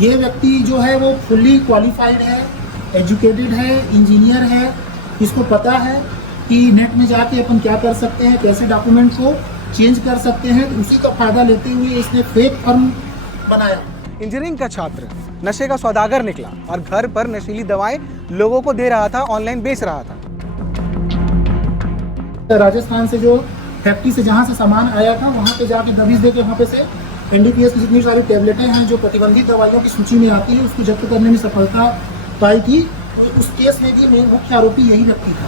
ये व्यक्ति जो है वो फुल्ली क्वालिफाइड है, एजुकेटेड है, इंजीनियर है, इसको पता है कि नेट में जाके अपन क्या कर सकते हैं, कैसे डॉक्यूमेंट को चेंज कर सकते हैं। तो उसी का फ़ायदा लेते हुए इसने फेक फर्म बनाया। इंजीनियरिंग का छात्र नशे का सौदागर निकला और घर पर नशीली दवाएं लोगों को दे रहा था, ऑनलाइन बेच रहा था। राजस्थान से जो फैक्ट्री से जहाँ से सामान आया था वहाँ पे जाके दबिश दे के वहाँ पे से एनडीपीएस की जितनी सारी टैबलेटें हैं जो प्रतिबंधित दवाइयों की सूची में आती है उसको जब्त करने में सफलता पाई थी। तो उस केस में भी मुख्य आरोपी यही व्यक्ति था।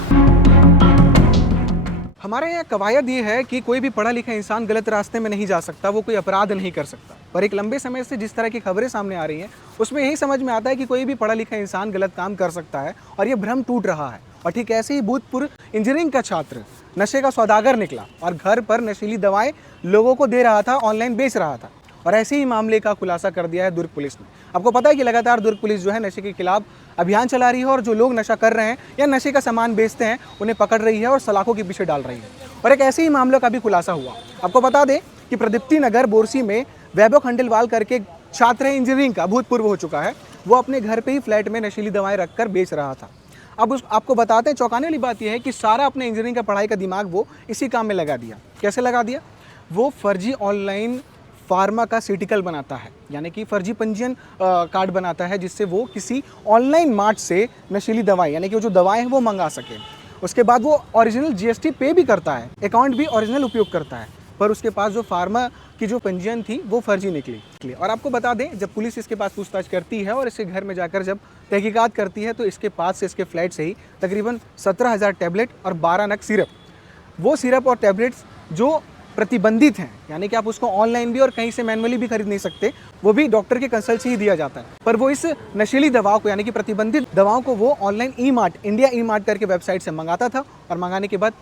हमारे यहाँ कवायद ये है कि कोई भी पढ़ा लिखा इंसान गलत रास्ते में नहीं जा सकता, वो कोई अपराध नहीं कर सकता। पर एक लंबे समय से जिस तरह की खबरें सामने आ रही हैं उसमें यही समझ में आता है कि कोई भी पढ़ा लिखा इंसान गलत काम कर सकता है और ये भ्रम टूट रहा है। और ठीक ऐसे ही भूतपूर्व इंजीनियरिंग का छात्र नशे का सौदागर निकला और घर पर नशीली दवाएं लोगों को दे रहा था, ऑनलाइन बेच रहा था। और ऐसे ही मामले का खुलासा कर दिया है दुर्ग पुलिस ने। आपको पता है कि लगातार दुर्ग पुलिस जो है नशे के खिलाफ अभियान चला रही है और जो लोग नशा कर रहे हैं या नशे का सामान बेचते हैं उन्हें पकड़ रही है और सलाखों के पीछे डाल रही है। और एक ऐसे ही मामले का भी खुलासा हुआ। आपको बता दें कि प्रदीप्ति नगर बोरसी में वैभव खंडेलवाल करके छात्र है इंजीनियरिंग का, भूतपूर्व हो चुका है, वो अपने घर पे ही फ्लैट में नशीली दवाएं रखकर बेच रहा था। अब आपको बताते हैं, चौंकाने वाली बात यह है कि सारा अपने इंजीनियरिंग का पढ़ाई का दिमाग वो इसी काम में लगा दिया। कैसे लगा दिया? वो फर्जी ऑनलाइन फार्माकास्यूटिकल बनाता है, यानी कि फर्जी पंजीयन कार्ड बनाता है जिससे वो किसी ऑनलाइन मार्ट से नशीली दवाएं यानी कि जो दवाएं हैं वो मंगा सके। उसके बाद वो ओरिजिनल जीएसटी पे भी करता है, अकाउंट भी ओरिजिनल उपयोग करता है, पर उसके पास जो फार्मा की जो पंजीयन थी वो फर्जी निकली। और आपको बता दें, जब पुलिस इसके पास पूछताछ करती है और इसके घर में जाकर जब तहकीकात करती है तो इसके पास से, इसके फ्लैट से ही तकरीबन 17,000 टैबलेट और 12 नग सिरप, वो सिरप और टैबलेट्स जो प्रतिबंधित हैं, यानी कि आप उसको ऑनलाइन भी और कहीं से मैनुअली भी खरीद नहीं सकते, वो भी डॉक्टर के कंसल्ट से ही दिया जाता है। पर वो इस नशीली दवाओं को यानी कि प्रतिबंधित दवाओं को वो ऑनलाइन ई-मार्ट, इंडिया ई-मार्ट करके वेबसाइट से मंगाता था और मंगाने के बाद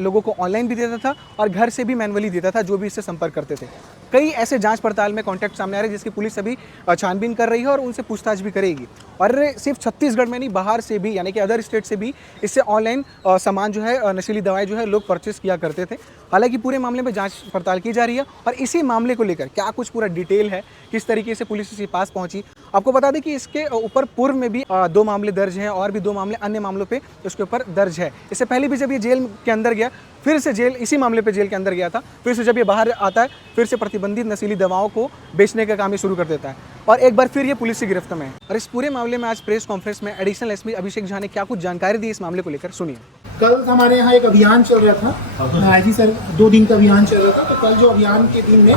लोगों को ऑनलाइन भी देता था और घर से भी मैनुअली देता था जो भी इससे संपर्क करते थे। कई ऐसे जांच पड़ताल में कॉन्टैक्ट सामने आ रहे हैं जिसकी पुलिस अभी छानबीन कर रही है और उनसे पूछताछ भी करेगी। और सिर्फ छत्तीसगढ़ में नहीं, बाहर से भी यानी कि अदर स्टेट से भी इससे ऑनलाइन सामान जो है, नशीली दवाएं जो है लोग परचेस किया करते थे। हालांकि पूरे मामले में जांच पड़ताल की जा रही है और इसी मामले को लेकर क्या कुछ पूरा डिटेल है, किस तरीके से पुलिस इसके पास पहुंची। आपको बता दें कि इसके ऊपर पूर्व में भी 2 मामले दर्ज हैं और भी 2 मामले अन्य मामलों पे इसके ऊपर दर्ज है। इससे पहले भी जब ये जेल के अंदर गया, फिर से जेल इसी मामले पे जेल के अंदर गया था, फिर से जब ये बाहर आता है फिर से प्रतिबंधित नशीली दवाओं को बेचने का काम ये शुरू कर देता है और एक बार फिर ये पुलिस की गिरफ्त में है। और इस पूरे मामले में आज प्रेस कॉन्फ्रेंस में एडिशनल एसपी अभिषेक झा ने क्या कुछ जानकारी दी इस मामले को लेकर, सुनिए। कल हमारे यहाँ एक अभियान चल रहा था, जी सर, 2 दिन का अभियान चल रहा था। तो कल जो अभियान के दिन में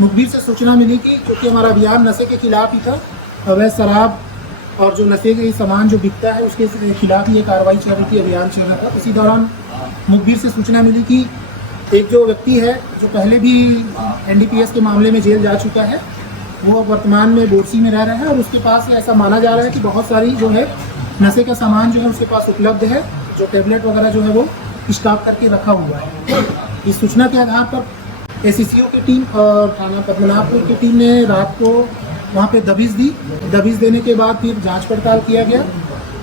मुखबिर से सूचना मिली कि क्योंकि हमारा अभियान नशे के खिलाफ ही था, अवैध शराब और जो नशे के सामान जो बिकता है उसके खिलाफ ही ये कार्रवाई चल रही थी, अभियान चल रहा था। इसी दौरान मुखबिर से सूचना मिली कि एक जो व्यक्ति है जो पहले भी एनडीपीएस के मामले में जेल जा चुका है, वो वर्तमान में बोरसी में रह रहा है और उसके पास ऐसा माना जा रहा है कि बहुत सारी जो है नशे का सामान जो है उसके पास उपलब्ध है, जो टैबलेट वगैरह जो है वो स्टॉक करके रखा हुआ है। इस सूचना के आधार पर एससीओ की टीम और थाना पद्मनाभपुर की टीम ने रात को वहाँ पे दबिश दी। दबिश देने के बाद फिर जांच पड़ताल किया गया।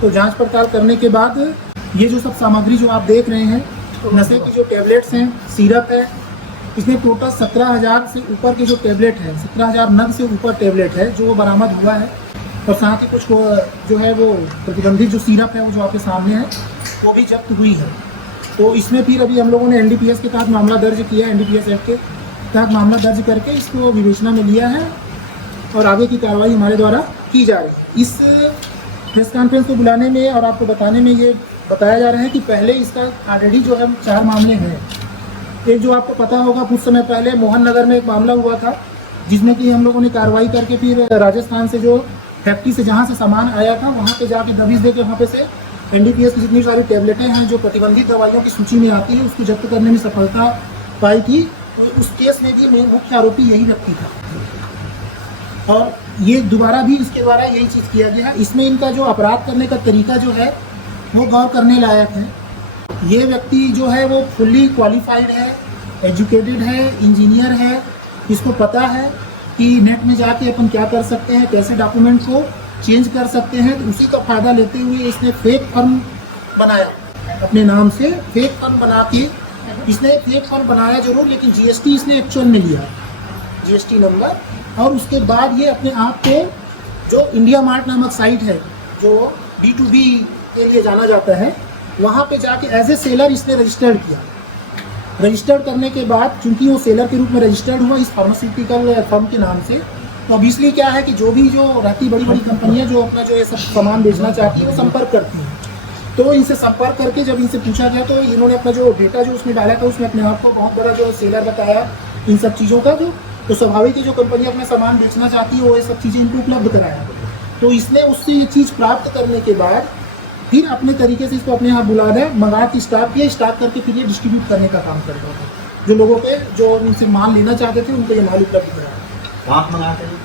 तो जांच पड़ताल करने के बाद ये जो सब सामग्री जो आप देख रहे हैं, तो नशे की जो टैबलेट्स हैं, सिरप है, इसमें टोटल 17,000 से ऊपर के जो टैबलेट है, 17,000 नग से ऊपर टैबलेट है जो बरामद हुआ है। और साथ ही कुछ जो है वो प्रतिबंधित जो सिरप है वो जो आपके सामने है वो भी जब्त हुई है। तो इसमें फिर अभी हम लोगों ने एनडीपीएस के तहत मामला दर्ज किया, एनडीपीएस एक्ट के तहत मामला दर्ज करके इसको विवेचना में लिया है और आगे की कार्रवाई हमारे द्वारा की जा रही है। इस प्रेस कॉन्फ्रेंस को बुलाने में और आपको बताने में ये बताया जा रहा है कि पहले इसका ऑलरेडी जो है 4 मामले हैं। एक जो आपको पता होगा कुछ समय पहले मोहन नगर में एक मामला हुआ था जिसमें कि हम लोगों ने कार्रवाई करके फिर राजस्थान से जो फैक्ट्री से जहाँ से सामान आया था वहाँ पे जाके दबिश दे के वहाँ पे से एनडीपीएस की जितनी सारी टैबलेटें हैं जो प्रतिबंधित दवाइयों की सूची में आती है उसको जब्त करने में सफलता पाई थी। तो उस केस में भी मुख्य आरोपी यही व्यक्ति था और ये दोबारा भी इसके द्वारा यही चीज़ किया गया। इसमें इनका जो अपराध करने का तरीका जो है वो गौर करने लायक है। ये व्यक्ति जो है वो फुल्ली क्वालिफाइड है, एजुकेटेड है, इंजीनियर है, इसको पता है कि नेट में जाके अपन क्या कर सकते हैं, कैसे डॉक्यूमेंट को चेंज कर सकते हैं। तो उसी का फ़ायदा लेते हुए इसने फेक फर्म बनाया, अपने नाम से फेक फर्म बना के इसने फेक फर्म बनाया जरूर, लेकिन जीएसटी इसने एक्चुअल में लिया, जीएसटी नंबर, और उसके बाद ये अपने आप को जो इंडिया मार्ट नामक साइट है जो B2B के लिए जाना जाता है, वहाँ पे जाके एज ए सेलर इसने रजिस्टर्ड किया। रजिस्टर्ड करने के बाद चूंकि वो सेलर के रूप में रजिस्टर्ड हुआ इस फार्मास्यूटिकल फर्म के नाम से, तो ऑब्वियसली क्या है कि जो भी जो रहती बड़ी बड़ी कंपनियां जो अपना जो ये सब सामान बेचना चाहती है वो संपर्क करती हैं। तो इनसे संपर्क करके जब इनसे पूछा गया तो इन्होंने अपना जो डेटा जो उसमें डाला था उसमें अपने आप को बहुत बड़ा जो सेलर बताया इन सब चीज़ों का। जो तो स्वाभाविक है जो कंपनियां अपना सामान बेचना चाहती है वो ये सब चीज़ें इनको उपलब्ध कराया। तो इसने उससे ये चीज़ प्राप्त करने के बाद फिर अपने तरीके से इसको अपने यहाँ बुलाना मंगा के स्टार्ट किया, स्टार्ट करके फिर ये डिस्ट्रीब्यूट करने का काम कर रहा था। जो लोगों के जो उनसे माल लेना चाहते थे उनको ये माल उपलब्ध कराया। आप मंगाते हैं?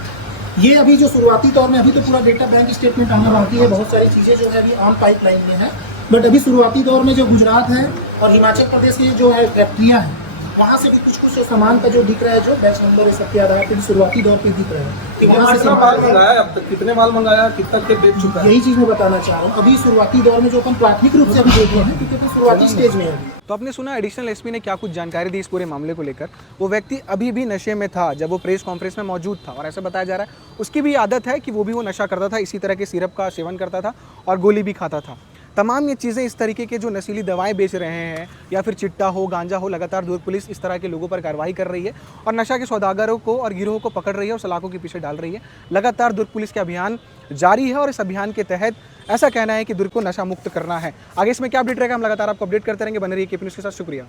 ये अभी जो शुरुआती तौर में अभी तो पूरा डेटा बैंक स्टेटमेंट आना बाकी है, बहुत सारी चीज़ें जो है अभी ऑन पाइपलाइन में है, बट अभी शुरुआती दौर में जो गुजरात है और हिमाचल प्रदेश की जो है फैक्ट्रियाँ हैं वहाँ से भी कुछ सामान का जो दिख रहा है जो बैच नंबर सब के आधार पर शुरुआती दौर पे दिख रहा है कि वहाँ से कितना माल मंगाया, अब तक कितने माल मंगाया, कितना के बेच चुका है? यही चीज़ मैं बताना चाह रहा हूँ। अभी शुरुआती दौर में जो अपन प्राथमिक रूप से अभी देख रहे हैं क्योंकि तो शुरुआती स्टेज में है अभी। तो आपने सुना एडिशनल एसपी ने क्या कुछ जानकारी दी इस पूरे मामले को लेकर। वो व्यक्ति अभी भी नशे में था जब वो प्रेस कॉन्फ्रेंस में मौजूद था और ऐसा बताया जा रहा है उसकी भी आदत है कि वो भी वो नशा करता था, इसी तरह के सिरप का सेवन करता था और गोली भी खाता था। तमाम ये चीज़ें इस तरीके के जो नशीली दवाएं बेच रहे हैं या फिर चिट्टा हो, गांजा हो, लगातार दुर्ग पुलिस इस तरह के लोगों पर कार्रवाई कर रही है और नशा के सौदागरों को और गिरोह को पकड़ रही है और सलाखों के पीछे डाल रही है। लगातार दुर्ग पुलिस के अभियान जारी है और इस अभियान के तहत ऐसा कहना है कि दुर्ग को नशा मुक्त करना है। आगे इसमें क्या अपडेट रहेगा हम लगातार आपको अपडेट करते रहेंगे। बने रहिए केपी न्यूज़ के साथ। शुक्रिया।